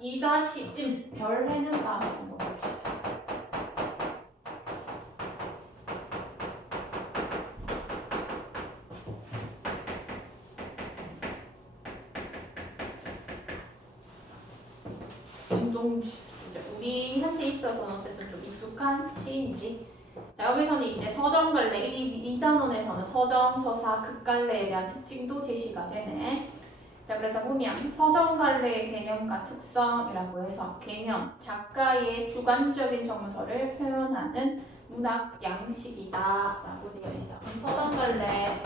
2-1 별 해는 밤을 한번 봅시다. 윤동주. 우리한테 있어서는 어쨌든 좀 익숙한 시인이지. 자, 여기서는 이제 서정갈래 2단원에서는 서정, 서사, 극갈래에 대한 특징도 제시가 되네. 자, 그래서 보면 서정갈래의 개념과 특성이라고 해서 개념, 작가의 주관적인 정서를 표현하는 문학 양식이다 라고 되어 있어. 그럼 서정갈래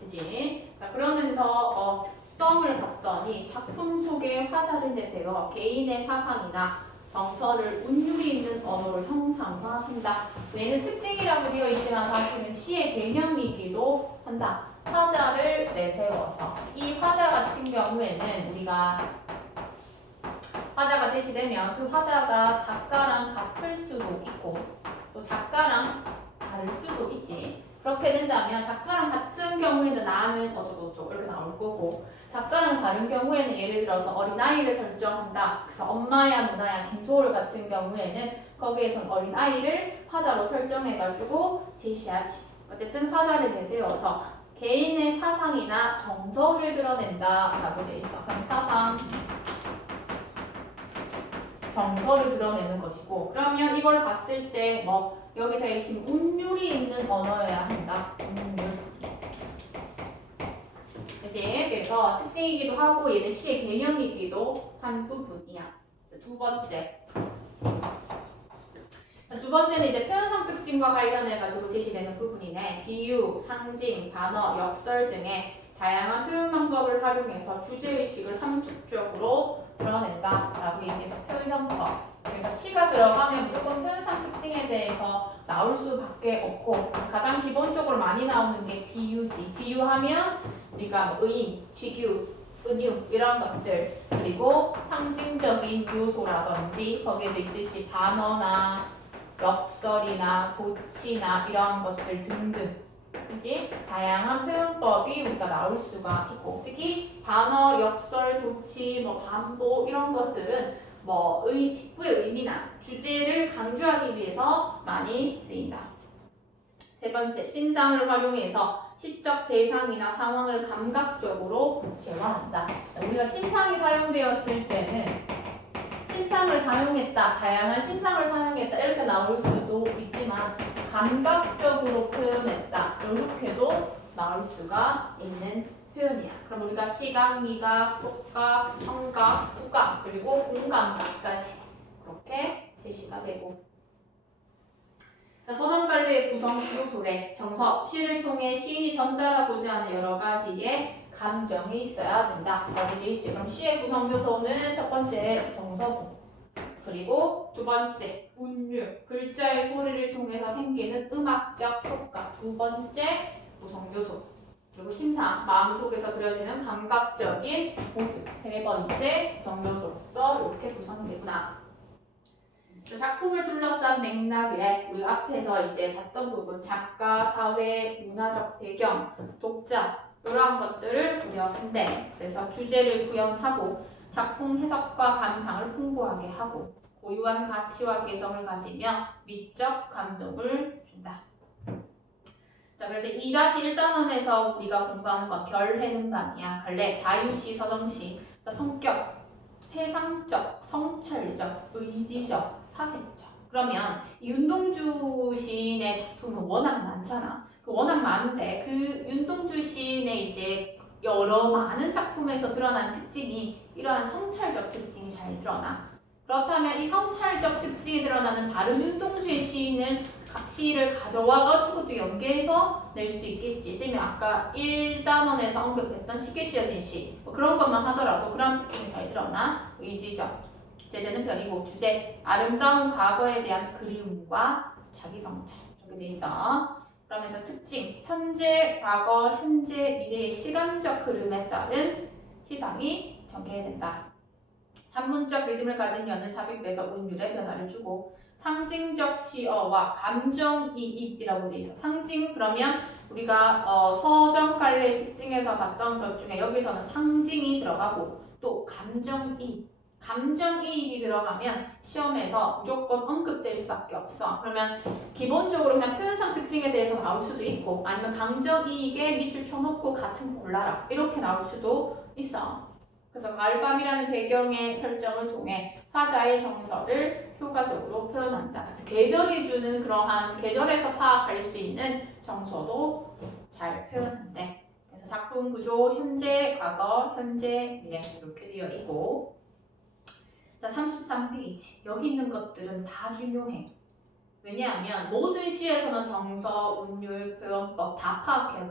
그지? 자, 그러면서 특성을 봤더니 작품 속에 화살을 내세워 개인의 사상이나 정서를 운율이 있는 언어로 형상화한다. 얘는 특징이라고 되어 있지만 사실은 시의 개념이기도 한다. 화자를 내세워서 이 화자 같은 경우에는 우리가 화자가 제시되면 그 화자가 작가랑 같을 수도 있고 또 작가랑 다를 수도 있지. 그렇게 된다면 작가랑 같은 경우에는 나는 어쩌고저쩌고 이렇게 나올 거고 작가랑 다른 경우에는 예를 들어서 어린아이를 설정한다. 그래서 엄마야 누나야 김소월 같은 경우에는 거기에선 어린아이를 화자로 설정해가지고 제시하지. 어쨌든 화자를 내세워서 개인의 사상이나 정서를 드러낸다 라고 되어 있어. 그럼 사상, 정서를 드러내는 것이고 그러면 이걸 봤을 때 뭐 여기서 지금 운율이 있는 언어여야 한다. 운율. 그치? 그래서 특징이기도 하고 얘는 시의 개념이기도 한 부분이야. 두 번째. 두 번째는 이제 표현상 특징과 관련해가지고 제시되는 부분이네. 비유, 상징, 단어, 역설 등의 다양한 표현 방법을 활용해서 주제의식을 함축적으로 드러낸다라고 얘기해서 표현법. 그래서 시가 들어가면 무조건 표현상 특징에 대해서 나올 수밖에 없고 가장 기본적으로 많이 나오는 게 비유지. 비유하면 우리가 뭐 의인, 직유, 은유 이런 것들 그리고 상징적인 요소라든지 거기에도 있듯이 단어나 역설이나 도치나 이러한 것들 등등 그지? 다양한 표현법이 우리가 나올 수가 있고 특히 단어, 역설, 도치, 뭐 반복 이런 것들은 뭐 직구의 의미나 주제를 강조하기 위해서 많이 쓰인다. 세 번째, 심상을 활용해서 시적 대상이나 상황을 감각적으로 구체화한다. 우리가 심상이 사용되었을 때는 심상을 사용했다, 다양한 심상을 사용했다 이렇게 나올 수도 있지만 감각적으로 표현했다 이렇게도 나올 수가 있는 표현이야. 그럼 우리가 시각, 미각, 촉각, 청각, 후각 그리고 공감각까지 그렇게 제시가 되고 서정갈래의 구성 요소래 정서, 시를 통해 시인이 전달하고자 하는 여러 가지의 감정이 있어야 된다. 라고 되어 있지. 그럼 시의 구성 요소는 첫 번째 정서구 그리고 두 번째 운율, 글자의 소리를 통해서 생기는 음악적 효과 두 번째 구성 요소 그리고 심상, 마음속에서 그려지는 감각적인 모습 세 번째 구성 요소로서 이렇게 구성이 되구나. 작품을 둘러싼 맥락에 우리 앞에서 이제 봤던 부분 작가, 사회, 문화적 배경, 독자 이러한 것들을 고려한대. 그래서 주제를 구현하고 작품 해석과 감상을 풍부하게 하고 고유한 가치와 개성을 가지며 미적 감동을 준다. 자, 그래서 2-1단원에서 우리가 공부하는 건 별, 해는 밤이야. 갈래, 자유시, 서정시, 성격, 해상적, 성찰적, 의지적, 사색적. 그러면 윤동주 시인의 작품은 워낙 많잖아. 워낙 많은데 그 윤동주 시인의 이제 여러 많은 작품에서 드러난 특징이 이러한 성찰적 특징이 잘 드러나. 그렇다면 이 성찰적 특징이 드러나는 다른 윤동주의 시를 가져와가지고 또 연계해서 낼 수도 있겠지. 쌤이 아까 1단원에서 언급했던 쉽게 씌어진 시 뭐 그런 것만 하더라도 그런 특징이 잘 드러나. 의지적, 제재는 별이고 주제, 아름다운 과거에 대한 그리움과 자기 성찰 이렇게 돼 있어. 그러면서 특징, 현재, 과거, 현재, 미래의 시간적 흐름에 따른 시상이 전개된다. 산문적 리듬을 가진 연을 삽입해서 운율에 변화를 주고 상징적 시어와 감정이입이라고 돼 있어. 상징 그러면 우리가 서정 갈래 특징에서 봤던 것 중에 여기서는 상징이 들어가고 또 감정이입이 들어가면 시험에서 무조건 언급될 수밖에 없어. 그러면 기본적으로 그냥 표현상 특징에 대해서 나올 수도 있고 아니면 감정이익에 밑줄 쳐놓고 같은 거 골라라 이렇게 나올 수도 있어. 그래서 가을밤이라는 배경의 설정을 통해 화자의 정서를 효과적으로 표현한다. 그래서 계절이 주는 그러한 계절에서 파악할 수 있는 정서도 잘 표현한대. 그래서 작품 구조 현재, 과거, 현재, 미래 이렇게 되어 있고 자 33페이지 여기 있는 것들은 다 중요해. 왜냐하면 모든 시에서는 정서, 운율, 표현법 다 파악해야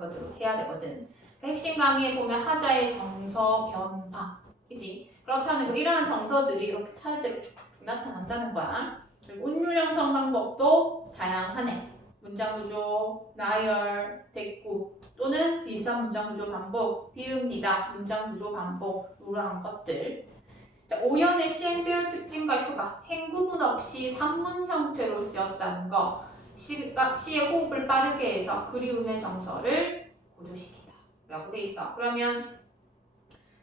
되거든. 핵심 강의에 보면 하자의 정서, 변화, 그지? 그렇다는 거 이러한 정서들이 이렇게 차례대로 쭉쭉 나타난다는 거야. 그리고 운율 형성 방법도 다양하네. 문장 구조, 나열, 대꾸 또는 비슷한 문장 구조 반복, 비읍니다, 문장 구조 반복 이러한 것들. 자, 오연의 시행별 특징과 효과, 행구문 없이 산문 형태로 쓰였다는 거, 시의 호흡을 빠르게 해서 그리움의 정서를 고조시키다 라고 돼 있어. 그러면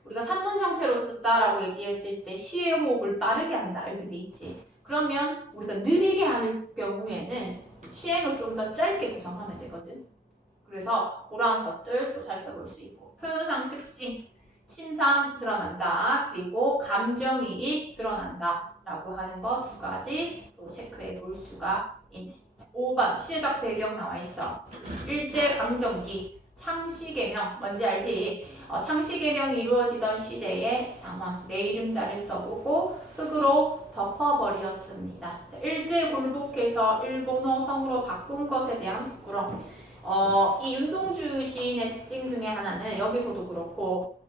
우리가 산문 형태로 썼다라고 얘기했을 때 시의 호흡을 빠르게 한다 이렇게 돼 있지. 그러면 우리가 느리게 하는 경우에는 시행을 좀 더 짧게 구성하면 되거든. 그래서 그러한 것들도 살펴볼 수 있고 표현상 특징 심상 드러난다. 그리고 감정이입 드러난다. 라고 하는 거 두 가지 또 체크해 볼 수가 있네. 5번 시적 배경 나와 있어. 일제강점기 창시개명 뭔지 알지? 창시개명이 이루어지던 시대의 상황 내 이름자를 써보고 흙으로 덮어버렸습니다. 일제 굴복해서 일본어 성으로 바꾼 것에 대한 부끄럼. 이 윤동주 시인의 특징 중에 하나는 여기서도 그렇고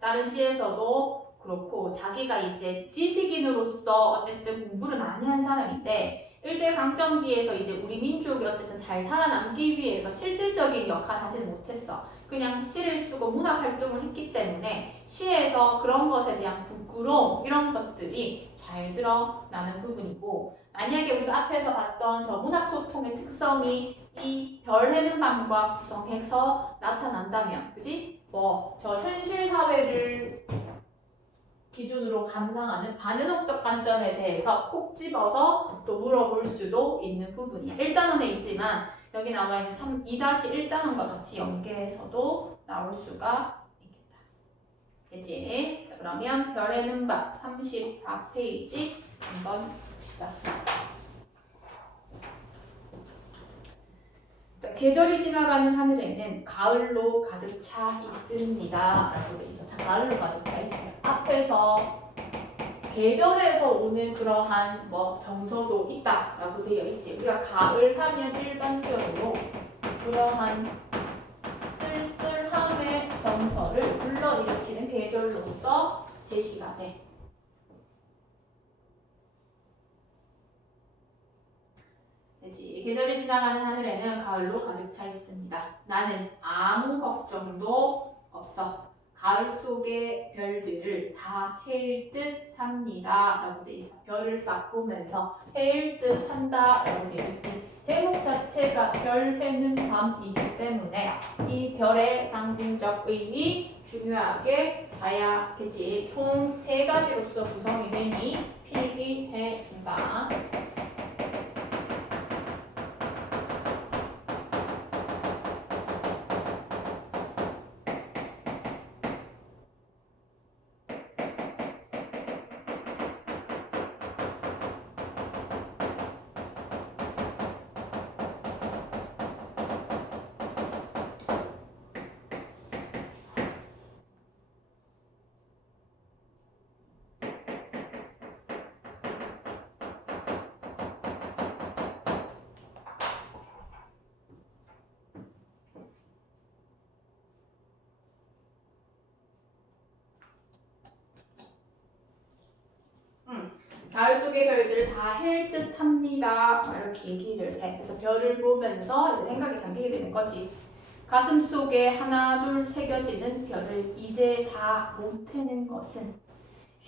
다른 시에서도 그렇고 자기가 이제 지식인으로서 어쨌든 공부를 많이 한 사람인데 일제강점기에서 이제 우리 민족이 어쨌든 잘 살아남기 위해서 실질적인 역할을 하지는 못했어. 그냥 시를 쓰고 문학 활동을 했기 때문에 시에서 그런 것에 대한 부끄러움 이런 것들이 잘 드러나는 부분이고 만약에 우리가 앞에서 봤던 저 문학 소통의 특성이 이 별 해는 밤과 구성해서 나타난다면 그지? 저 현실 사회를 기준으로 감상하는 반응학적 관점에 대해서 콕 집어서 또 물어볼 수도 있는 부분이야. 1단원에 있지만 여기 나와 있는 2-1단원과 같이 연계해서도 나올 수가 있겠다. 되지? 그러면 별에는 밤 34페이지 한번 봅시다. 자, 계절이 지나가는 하늘에는 가을로 가득 차 있습니다. 라고 돼 있어. 자, 가을로 가득 차 있다. 앞에서 계절에서 오는 그러한 정서도 있다라고 되어 있지. 우리가 가을 하면 일반적으로 그러한 쓸쓸함의 정서를 불러일으키는 계절로서 제시가 돼. 되지. 계절이 지나가는 하늘에는 가을로 가득 차 있습니다. 나는 아무 걱정도 없어. 가을 속의 별들을 다 해일 듯 합니다. 라고 되어 있어. 별을 딱 보면서 해일 듯 한다. 라고 되어 있지. 제목 자체가 별 해는 밤이기 때문에 이 별의 상징적 의미 중요하게 봐야겠지. 총 3가지로서 구성이 되니 필기해준다. 가을 속의 별들을 다 헬 듯 합니다. 이렇게 얘기를 해. 그래서 별을 보면서 이제 생각이 잠기게 되는 거지. 가슴 속에 하나 둘 새겨지는 별을 이제 다 못 해는 것은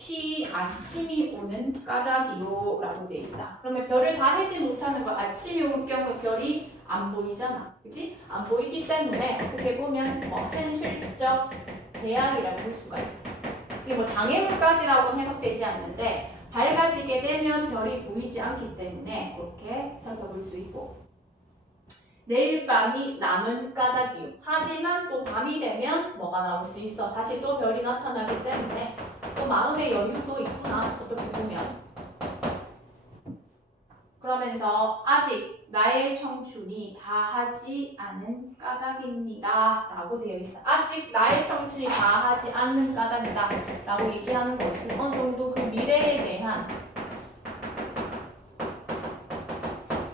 쉬 아침이 오는 까닭이요 라고 되어 있다. 그러면 별을 다 해지 못하는 거 아침이 올 경우 별이 안 보이잖아. 그치? 안 보이기 때문에 어떻게 보면 뭐 현실적 제약이라고 볼 수가 있어. 이게 뭐 장애물까지라고는 해석되지 않는데 밝아지게 되면 별이 보이지 않기 때문에 그렇게 살펴볼 수 있고, 내일 밤이 남은 까닭이요. 하지만 또 밤이 되면 뭐가 나올 수 있어? 다시 또 별이 나타나기 때문에 또 마음의 여유도 있구나, 어떻게 보면. 그러면서 아직 나의 청춘이 다하지 않은 까닭입니다 라고 되어 있어. 아직 나의 청춘이 다하지 않는 까닭이다 라고 얘기하는 것은 어느 정도 그 미래에 대한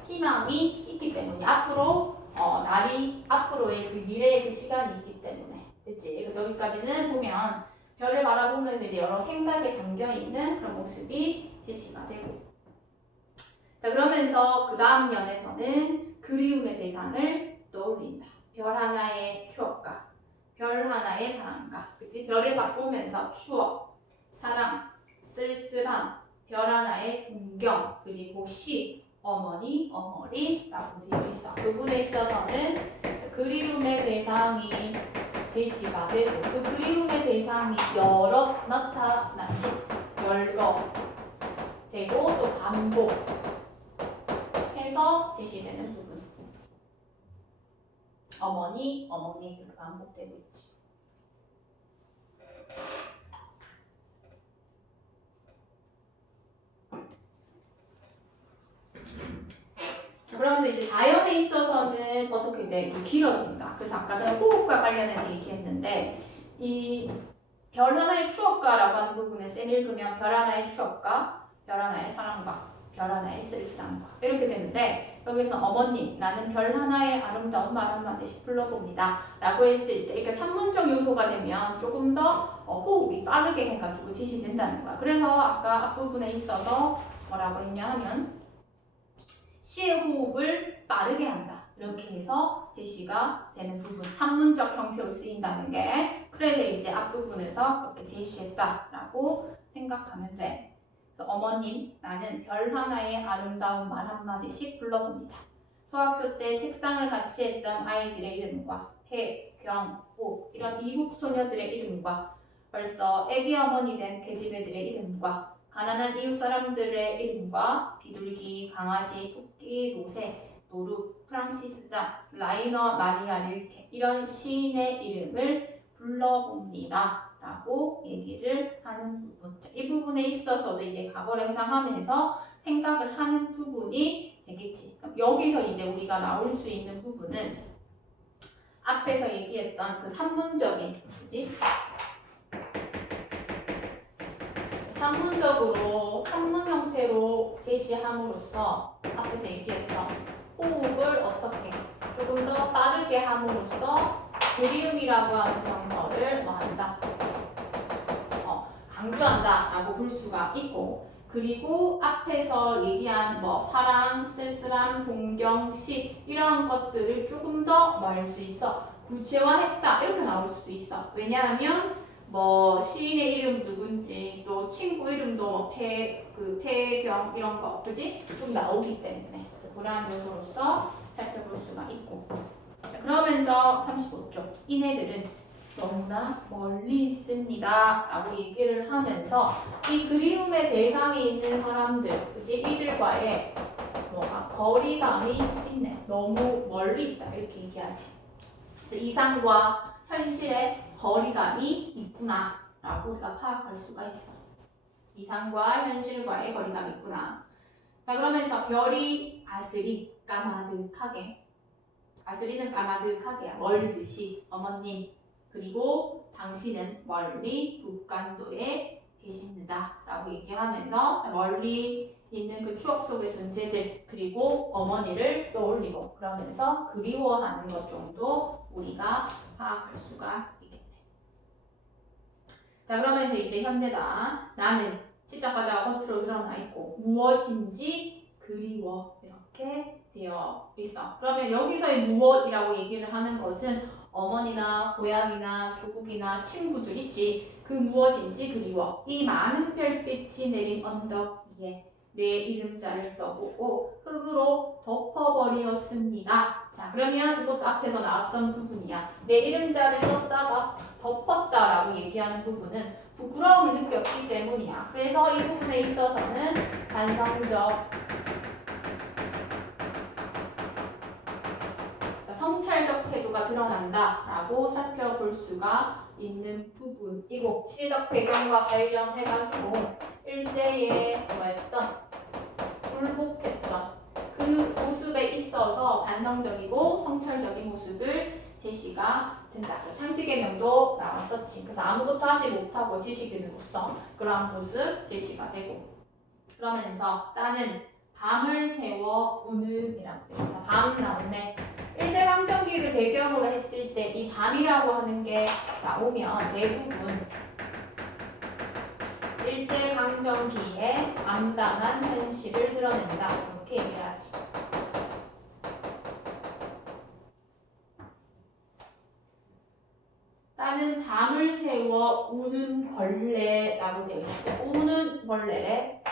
희망이 있기 때문에, 앞으로 날이 앞으로의 그 미래의 그 시간이 있기 때문에. 그치? 여기까지는 보면 별을 바라보면 이제 여러 생각에 잠겨 있는 그런 모습이 제시가 되고, 자, 그러면서 그 다음 연에서는 그리움의 대상을 떠올린다. 별 하나의 추억과 별 하나의 사랑과, 그치? 별을 바꾸면서 추억, 사랑, 쓸쓸함, 별 하나의 동경, 그리고 시, 어머니, 어머니라고 되어 있어. 그 부분에 있어서는 그리움의 대상이 제시가 되고, 그 그리움의 대상이 여러 나타나지, 열거 되고 또 반복 해서 제시되는 부분. 어머니, 어머니 이렇게 반복되고 있지. 그러면서 이제 자연에 있어서는 어떻게 돼? 길어진다. 그래서 아까 제가 호흡과 관련해서 얘기했는데, 이 별 하나의 추억과라고 하는 부분에 쌤 읽으면 별 하나의 추억과 별 하나의 사랑과 별 하나의 쓸쓸함과 이렇게 되는데, 여기서는 어머님, 나는 별 하나의 아름다운 말 한마디씩 불러봅니다 라고 했을 때 이렇게 산문적 요소가 되면 조금 더 호흡이 빠르게 해가지고 지시된다는 거야. 그래서 아까 앞부분에 있어서 뭐라고 했냐 하면 시의 호흡을 빠르게 한다, 이렇게 해서 제시가 되는 부분, 산문적 형태로 쓰인다는 게. 그래서 이제 앞부분에서 그렇게 제시했다라고 생각하면 돼. 그래서 어머님, 나는 별 하나의 아름다운 말 한마디씩 불러봅니다. 소학교 때 책상을 같이 했던 아이들의 이름과 해, 경, 호 이런 이국 소녀들의 이름과 벌써 애기 어머니 된 계집애들의 이름과 가난한 이웃 사람들의 이름과 비둘기, 강아지, 토끼, 노새, 노루, 프랑시스자, 라이너, 마리아 릴케 이런 시인의 이름을 불러봅니다 라고 얘기를 하는 부분. 이 부분에 있어서도 이제 과거를 해석하면서 생각을 하는 부분이 되겠지. 그럼 여기서 이제 우리가 나올 수 있는 부분은 앞에서 얘기했던 그 산문적인, 그지? 산문적으로, 산문 형태로 제시함으로써 앞에서 얘기했던 호흡을 어떻게 조금 더 빠르게 함으로써 그리움이라고 하는 정서를 뭐한다? 강조한다 라고 볼 수가 있고, 그리고 앞에서 얘기한 뭐 사랑, 쓸쓸함, 동경, 시 이러한 것들을 조금 더 뭐 할 수 있어? 구체화했다 이렇게 나올 수도 있어. 왜냐하면 뭐 시인의 이름 누군지 또 친구 이름도 뭐 폐경 이런 거, 그지? 좀 나오기 때문에 그러한 요소로서 살펴볼 수가 있고. 그러면서 35쪽, 이네들은 너무나 멀리 있습니다 라고 얘기를 하면서 이 그리움의 대상이 있는 사람들, 그지? 이들과의 거리감이 있네, 너무 멀리 있다 이렇게 얘기하지. 이상과 현실의 거리감이 있구나 라고 우리가 파악할 수가 있어. 이상과 현실과의 거리감이 있구나. 자, 그러면서 별이 아스리 까마득하게, 아스리는 까마득하게 멀듯이 어머님, 그리고 당신은 멀리 북간도에 계십니다 라고 얘기하면서 멀리 있는 그 추억 속의 존재들, 그리고 어머니를 떠올리고 그러면서 그리워하는 것 정도 우리가 파악할 수가 있겠네. 자, 그러면서 이제 현재다. 나는 시작과자가 겉으로 드러나 있고 무엇인지 그리워 이렇게 되어 있어. 그러면 여기서의 무엇이라고 얘기를 하는 것은 어머니나 고향이나 조국이나 친구들 있지. 그 무엇인지 그리워. 이 많은 별빛이 내린 언덕 위에 내 이름자를 써보고 흙으로 덮어버리었습니다. 자, 그러면 이것도 앞에서 나왔던 부분이야. 내 이름자를 썼다가 덮었다라고 얘기하는 부분은 부끄러움을 느꼈기 때문이야. 그래서 이 부분에 있어서는 반성적, 성찰적 태도가 드러난다라고 살펴볼 수가 있는 부분이고, 시적 배경과 관련해가지고 일제에 뭐했던 굴복했던 그 모습에 있어서 반성적이고 성찰적인 모습을 제시가 된다. 창시개명도 나왔었지. 그래서 아무것도 하지 못하고 지식인으로서 그러한 모습 제시가 되고, 그러면서 나는 밤을 새워 우는이라고 돼요. 자, 밤 나오네. 일제강점기를 배경으로 했을 때 이 밤이라고 하는 게 나오면 대부분 일제강점기에 암담한 현실을 드러낸다. 이렇게 얘기를 하지. 나는 밤을 새워 우는 벌레라고 되어 있죠. 우는 벌레래.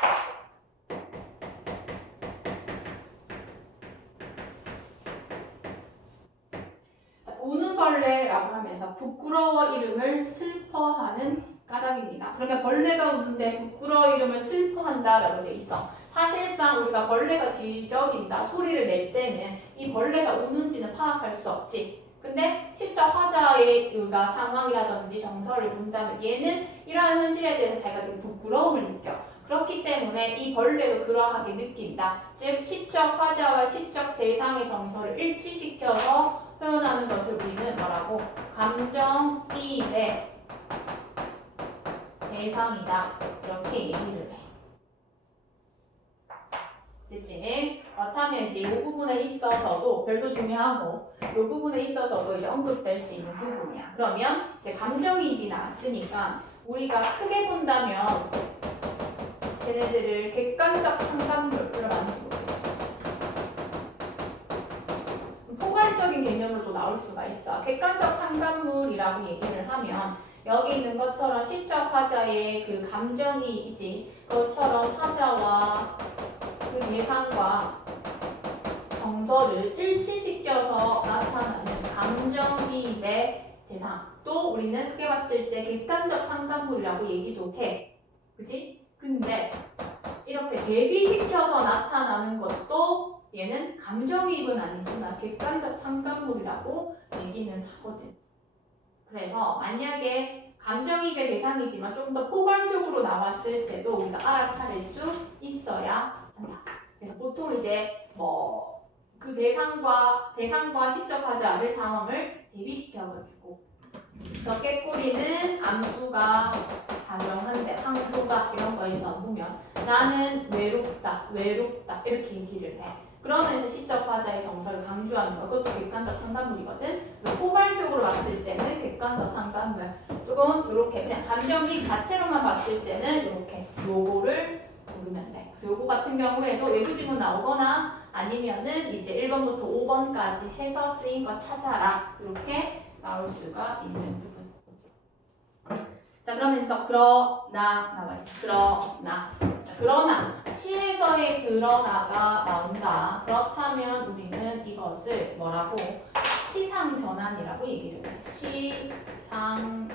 우는 벌레라고 하면서 부끄러워 이름을 슬퍼하는 까닭입니다. 그러면 벌레가 우는데 부끄러워 이름을 슬퍼한다라고 되어 있어. 사실상 우리가 벌레가 지저귀다 소리를 낼 때는 이 벌레가 우는지는 파악할 수 없지. 근데 실제 화자의 우리가 상황이라든지 정서를 본다면 얘는 이러한 현실에 대해서 자기가 되게 부끄러움을 느껴. 그렇기 때문에 이 벌레도 그러하게 느낀다. 즉 시적 화자와 시적 대상의 정서를 일치시켜서 표현하는 것을 우리는 뭐라고? 감정이입의 대상이다. 이렇게 얘기를 해. 됐지? 그렇다면 이제 이 부분에 있어서도 별도 중요하고 이 부분에 있어서도 이제 언급될 수 있는 부분이야. 그러면 이제 감정이입이 나왔으니까 우리가 크게 본다면 쟤네들을 객관적 상담물을 만들고 포괄적인 개념으로도 나올 수가 있어. 객관적 상담물이라고 얘기를 하면 여기 있는 것처럼 시적 화자의 그 감정이입이지. 그것처럼 화자와 그 대상과 정서를 일치시켜서 나타나는 감정이입의 대상. 또 우리는 크게 봤을 때 객관적 상담물이라고 얘기도 해. 그지? 근데 이렇게 대비시켜서 나타나는 것도 얘는 감정이입은 아니지만 객관적 상담물이라고 얘기는 하거든. 그래서 만약에 감정이입의 대상이지만 좀 더 포괄적으로 나왔을 때도 우리가 알아차릴 수 있어야 한다. 그래서 보통 이제 뭐 그 대상과 시적 화자를 상황을 대비시켜가지고 저 깨꼬리는 암수가 다정한데 항조가 이런 거에서 보면 나는 외롭다 이렇게 얘기를 해. 그러면서 시적 화자의 정서를 강조하는 거, 그것도 객관적 상담물이거든. 포괄적으로 봤을 때는 객관적 상담물, 조금 이렇게 그냥 감정이입 자체로만 봤을 때는 이렇게 요거를 고르면 돼. 그래서 요거 같은 경우에도 외부 지문 나오거나 아니면은 이제 1번부터 5번까지 해서 쓰인 거 찾아라 이렇게 나올 수가 있는 부분. 자, 그러면서 그러나 나와요. 그러나 시에서의 그러나가 나온다. 그렇다면 우리는 이것을 뭐라고? 시상전환이라고 얘기를 해요. 시상전환.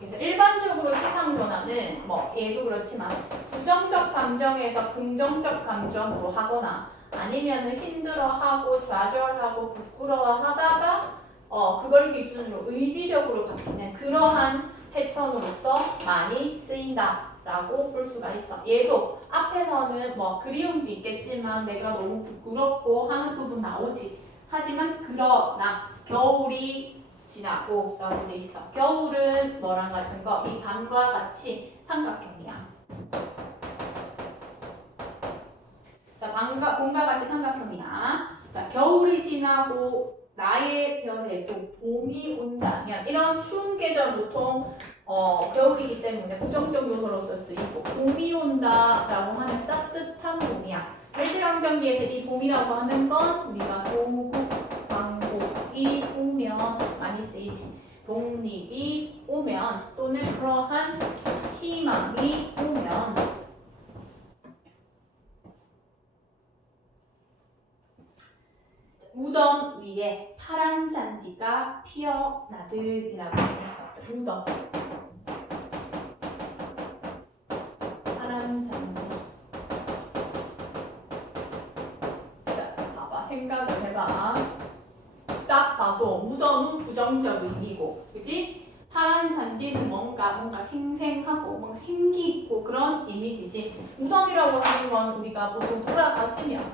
그래서 일반적으로 시상전환은 뭐 얘도 그렇지만 부정적 감정에서 긍정적 감정으로 하거나 아니면은 힘들어하고 좌절하고 부끄러워하다가 그걸 기준으로 의지적으로 바뀌는 그러한 패턴으로서 많이 쓰인다라고 볼 수가 있어. 얘도 앞에서는 뭐 그리움도 있겠지만 내가 너무 부끄럽고 하는 부분 나오지. 하지만 그러나 겨울이 지나고 라고 돼 있어. 겨울은 뭐랑 같은 거? 이 밤과 같이 삼각형이야. 자, 봄과 같이 삼각형이야. 자, 겨울이 지나고 나의 별에도 봄이 온다면 이런 추운 계절 보통 겨울이기 때문에 부정적 요소로서 쓰이고 봄이 온다라고 하면 따뜻한 봄이야. 일제강점기에서 이 봄이라고 하는 건 우리가 동국, 광 독립이 오면 많이 쓰이지. 독립이 오면 또는 그러한 희망이 오면 무덤 위에 파란 잔디가 피어나듯이라고 했었죠. 무덤 파란 잔디. 자, 봐봐. 생각을 해봐. 딱 봐도 무덤은 부정적 의미고, 그지? 파란 잔디는 뭔가 생생하고 뭔가 생기 있고 그런 이미지지. 무덤이라고 하는 건 우리가 보통 돌아가시면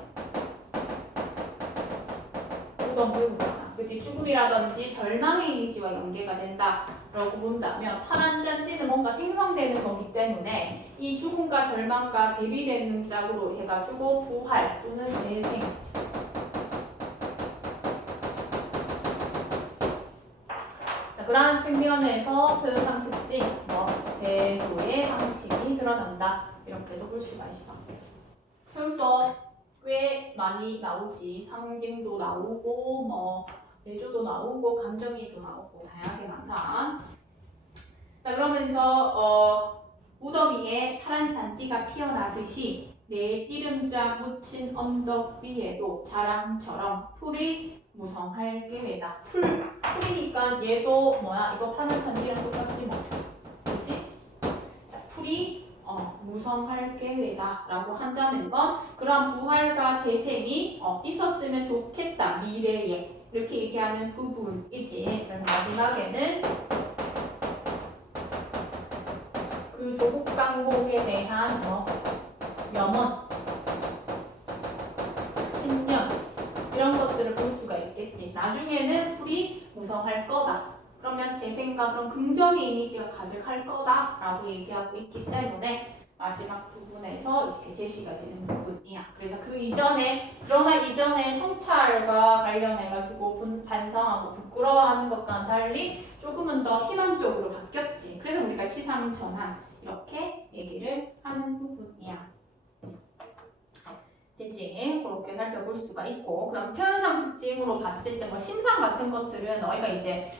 무덤 배우잖아. 그지? 죽음이라든지 절망의 이미지와 연계가 된다라고 본다면 파란 잔디는 뭔가 생성되는 거기 때문에 이 죽음과 절망과 대비되는 짝으로 해가지고 부활 또는 재생. 그러한 측면에서 표현상 특징, 대조의 방식이 드러난다. 이렇게도 볼 수가 있어. 표현법 꽤 많이 나오지. 상징도 나오고, 대조도 나오고, 감정이입도 나오고, 다양하게 많다. 자, 그러면서 무덤 위에 파란 잔디가 피어나듯이 내 이름자 묻힌 언덕 위에도 자랑처럼 풀이 무성할 계획이다. 풀이니까 얘도 뭐야? 이거 파란 잔디랑 똑같지 뭐. 그치? 자, 풀이 무성할 계획이다 라고 한다는 건 그런 부활과 재생이 있었으면 좋겠다. 미래에. 이렇게 얘기하는 부분이지. 그럼 마지막에는 그 조국 강국에 대한 염원, 신념 이런 것들을 볼 수가 있겠지. 나중에는 풀이 무성할 거다. 그러면 재생과 그런 긍정의 이미지가 가득할 거다라고 얘기하고 있기 때문에 마지막 부분에서 이렇게 제시가 되는 부분이야. 그래서 그러나 이전에 성찰과 관련해가지고 반성하고 부끄러워하는 것과는 달리 조금은 더 희망적으로 바뀌었지. 그래서 우리가 시상전환 이렇게 얘기를 하는 부분이야. 됐지? 그렇게 살펴볼 수가 있고, 그럼 표현상 특징으로 봤을 때 심상 같은 것들은 너희가 이제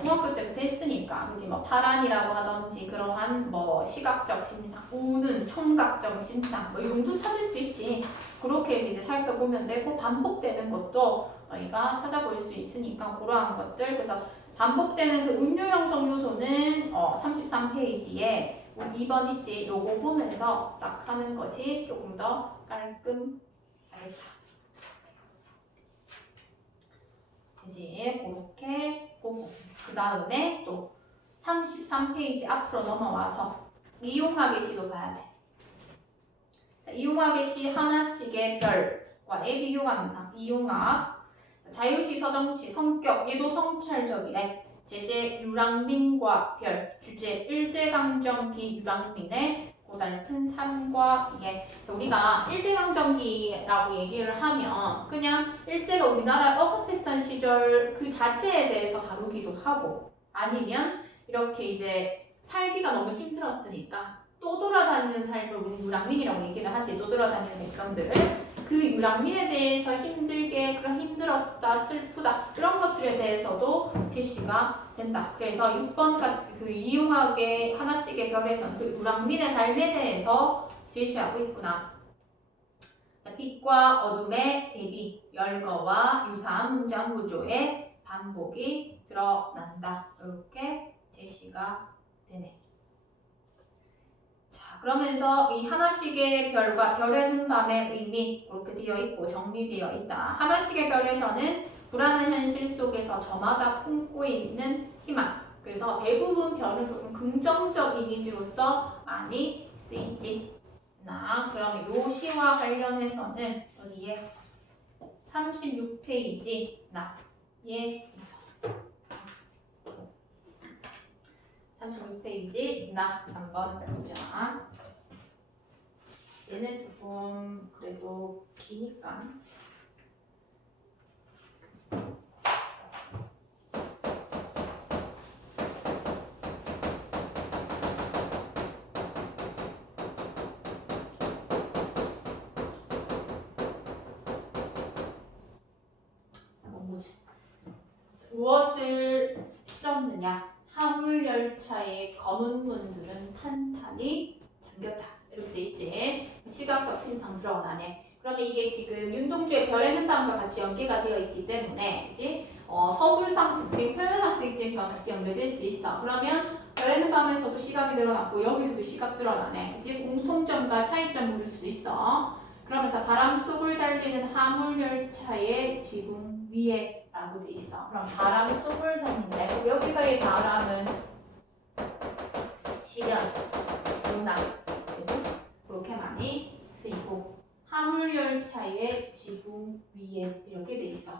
중학교 때부터 했으니까, 그지? 파란이라고 하던지 그러한 시각적 심상, 우는 청각적 심상, 이 정도 찾을 수 있지. 그렇게 이제 살펴보면 되고, 반복되는 것도 너희가 찾아볼 수 있으니까 그러한 것들. 그래서 반복되는 그 음료 형성 요소는 33페이지에 2번 있지. 요거 보면서 딱 하는 것이 조금 더 깔끔하다. 이제 그렇게 보고 그 다음에 또 33페이지 앞으로 넘어와서 이용하기 시도 봐야 돼. 자, 이용하기 시 하나씩의 별과 비교 감상, 이용학, 자유시, 서정시, 성격, 얘도 성찰적이래. 제재, 유랑민과 별, 주제, 일제강점기 유랑민의 고달픈 삶과 예. 우리가 일제강점기라고 얘기를 하면 그냥 일제가 우리나라를 억압했던 시절 그 자체에 대해서 다루기도 하고 아니면 이렇게 이제 살기가 너무 힘들었으니까 또 돌아다니는 삶을 우리는 유랑민이라고 얘기를 하지. 또 돌아다니는 백성들을 그 유랑민에 대해서 힘들었다, 슬프다 이런 것들에 대해서도 제시가 된다. 그래서 6번 그 이용학의 하나씩의 별에서는 그 유랑민의 삶에 대해서 제시하고 있구나. 자, 빛과 어둠의 대비, 열거와 유사한 문장 구조의 반복이 드러난다. 이렇게 제시가 되네. 그러면서 이 하나씩의 별과 별의 흔밤의 의미 이렇게 되어 있고 정리되어 있다. 하나씩의 별에서는 불안한 현실 속에서 저마다 품고 있는 희망. 그래서 대부분 별은 조금 긍정적 이미지로서 많이 쓰이지. 그럼 이 시와 관련해서는 여기에 36페이지 예. 36페이지 한번 보자. 얘는 조금 그래도 기니까 한번 보자. 무엇을 실었느냐? 화물열차의 검은 문들은 탄탄히 잠겼다. 이렇게 돼 있지. 시각적 신상 드러나네. 그러면 이게 지금 윤동주의 별의 눈밤과 같이 연계가 되어 있기 때문에, 그치? 서술상 특징, 표현상 특징과 같이 연결될 수 있어. 그러면 별의 눈밤에서도 시각이 드러났고 여기서도 시각 드러나네. 그치? 공통점과 차이점 볼 수 있어. 그러면서 바람 속을 달리는 화물열차의 지붕 위에 라고 돼 있어. 그럼 바람 속을 달리는데 여기서의 바람은 시련, 용납, 그래서 그렇게 많이 쓰이고 화물열차의 지붕 위에 이렇게 돼 있어.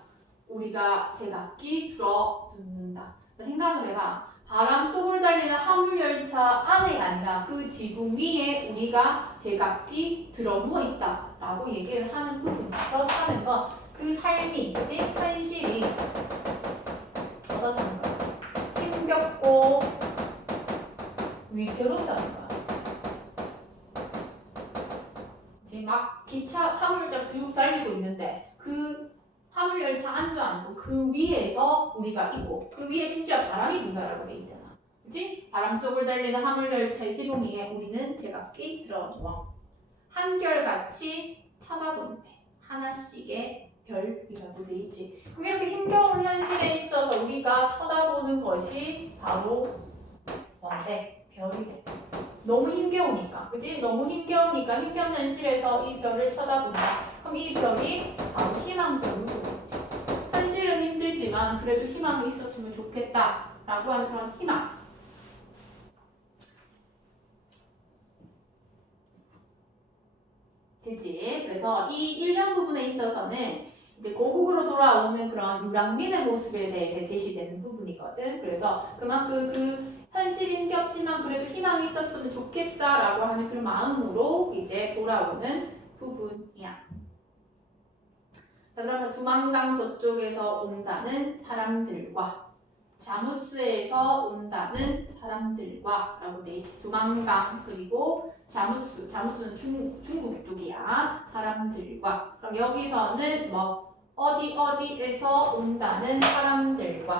우리가 제각기 들어눕는다. 생각을 해봐. 바람 속을 달리는 화물열차 안에 아니라 그 지붕 위에 우리가 제각기 들어누워 있다 라고 얘기를 하는 부분. 그렇다는 건 그 삶이, 그치? 현실이 어떻다는 거야? 힘겹고 위태롭다는 거야. 이제 막 기차, 화물차 쭉 달리고 있는데 그 화물열차 안도 아니고 그 위에서 우리가 있고 그 위에 심지어 바람이 분다라고 돼 있잖아. 그치? 바람 속을 달리는 화물열차의 지붕 위에 우리는 제각기 들어누워 한결같이 쳐다보는데 하나씩의 별이라고 돼 있지. 그럼 이렇게 힘겨운 현실에 있어서 우리가 쳐다보는 것이 바로 뭔데? 별이래. 너무 힘겨우니까, 그치? 너무 힘겨우니까 힘겨운 현실에서 이 별을 쳐다본다. 그럼 이 별이 바로 희망적인 거겠지. 현실은 힘들지만 그래도 희망이 있었으면 좋겠다라고 하는 그런 희망. 되지? 그래서 이 1년 부분에 있어서는 이제 고국으로 돌아오는 그런 유랑민의 모습에 대해 제시되는 부분이거든. 그래서 그만큼 그 현실이 힘겹지만 그래도 희망이 있었으면 좋겠다라고 하는 그 마음으로 이제 돌아오는 부분이야. 자, 그러면 두만강 저쪽에서 온다는 사람들과 자무스에서 온다는 사람들과 라고 돼 있지. 두만강 그리고 자무스는 중국 쪽이야. 사람들과. 그럼 여기서는 뭐 어디에서 온다는 사람들과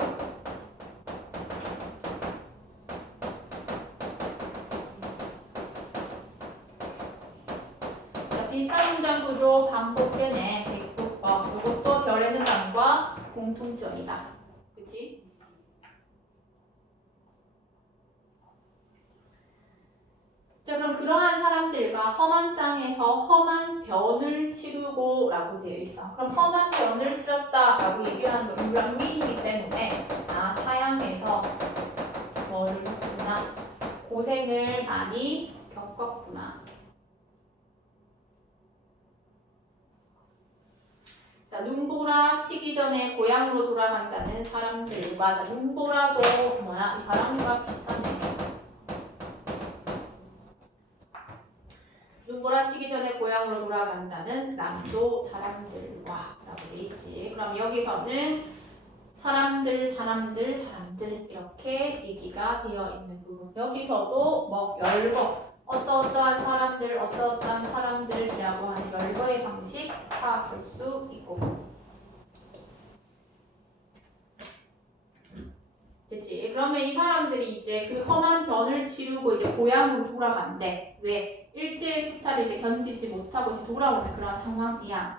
자, 비슷한 문장 구조 반복되네. 대입국법. 이것도 별에는 밤과 공통점이다. 그치? 자, 그럼 그러한 사람들과 험한 땅에서 험한 변을 치르고 라고 되어 있어. 그럼 험한 변을 치렀다 라고 얘기하는 건 유랑민이기 때문에 타양에서 뭐를 했구나, 고생을 많이 겪었구나. 자, 눈보라 치기 전에 고향으로 돌아간다는 사람들과, 자, 눈보라도 뭐야? 이 바람과 비슷하네. 눈보라 치기 전에 고향으로 돌아간다는 남도 사람들과 라고 돼 있지. 그럼 여기서는 사람들 이렇게 얘기가 되어 있는 부분. 여기서도 뭐 열거, 어떠어떠한 사람들이라고 하는 열거의 방식 파악할 수 있고. 됐지? 그러면 이 사람들이 이제 그 험한 변을 치르고 이제 고향으로 돌아간대. 왜? 일제의 수탈을 이제 견디지 못하고 이제 돌아오는 그런 상황이야.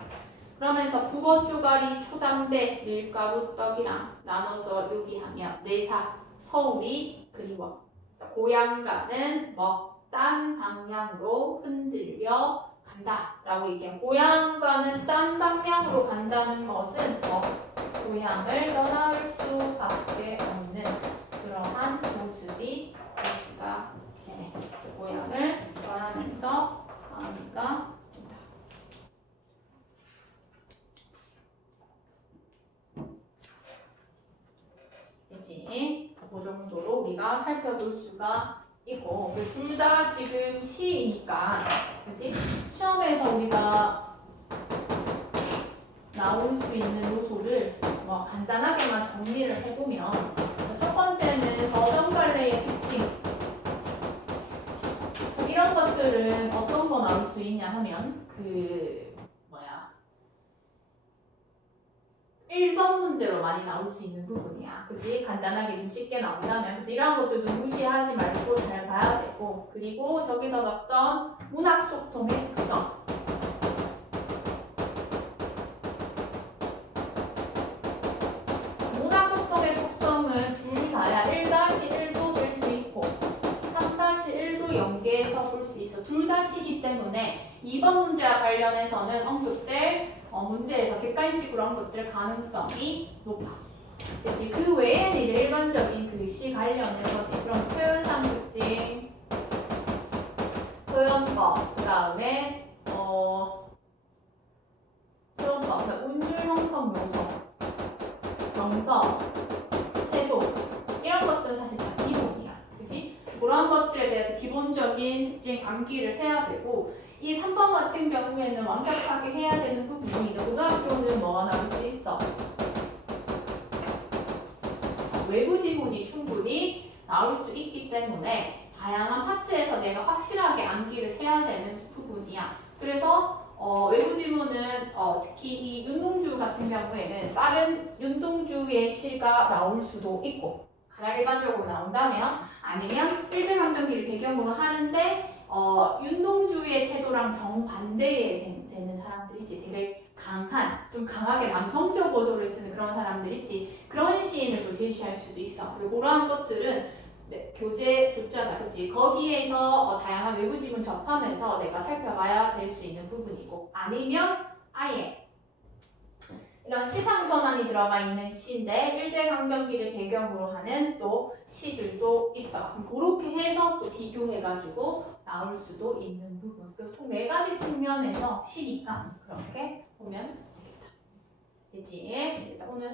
그러면서 북어쭈가리 초담대 밀가루 떡이랑 나눠서 요기하며 내사 서울이 그리워. 고향가는 뭐 딴 방향으로 흔들려 간다라고 얘기해. 고향과는 딴 방향으로 간다는 것은 뭐 고향을 떠나올 수밖에 없는 그러한 모습이 제시가 되네. 고향을 떠나면서 마음이가 된다. 그치? 그 정도로 우리가 살펴볼 수가 있고, 둘 다 지금 시이니까, 그치? 시험에서 우리가 나올 수 있는 요소를 뭐 간단하게만 정리를 해보면, 첫 번째는 서정갈래의 특징. 이런 것들은 어떤 거 나올 수 있냐 하면 1번 문제로 많이 나올 수 있는 부분이야. 그지? 간단하게 좀 쉽게 나온다면. 그치? 이런 것들도 무시하지 말고 잘 봐야 되고. 그리고 저기서 봤던 문학 소통의 특성. 문학 소통의 특성은 둘 다야 1-1도 될 수 있고 3-1도 연계해서 볼 수 있어. 둘 다 시기 때문에 2번 문제와 관련해서는 언급될 문제에서 객관식으로 언급될 가능성이 높아. 그치? 그 외에는 이제 일반적인 글씨 관련해서 그런 표현상 특징, 표현법, 그 다음에 표현법, 그다음에 운율 형성 요소, 정서, 태도 이런 것들은 사실 다 기본이야. 그치? 그런 것들에 대해서 기본적인 특징 암기를 해야 되고 이 3번 같은 경우에는 완벽하게 해야 되는 부분이 이제 고등학교는 뭐가 나올 수 있어? 외부 지문이 충분히 나올 수 있기 때문에 다양한 파트에서 내가 확실하게 암기를 해야 되는 부분이야. 그래서 외부 지문은 특히 이 윤동주 같은 경우에는 다른 윤동주의 시가 나올 수도 있고 가장 일반적으로 나온다면 아니면 일제강점기를 배경으로 하는데 윤동주의 태도랑 정반대에 되는 사람들 있지. 되게 강한, 좀 강하게 남성적 어조를 쓰는 그런 사람들 있지. 그런 시인을 또 제시할 수도 있어. 그리고 그러한 것들은 교재 줬잖아. 그치? 거기에서 다양한 외부 지문 접하면서 내가 살펴봐야 될 수 있는 부분이고 아니면 아예 이런 시상 전환이 들어가 있는 시인데 일제강점기를 배경으로 하는 또 시들도 있어. 그렇게 해서 또 비교해가지고 나올 수도 있는 부분. 총 4가지 측면에서 시니까 그렇게 보면 되겠다. 되지? 일단 오늘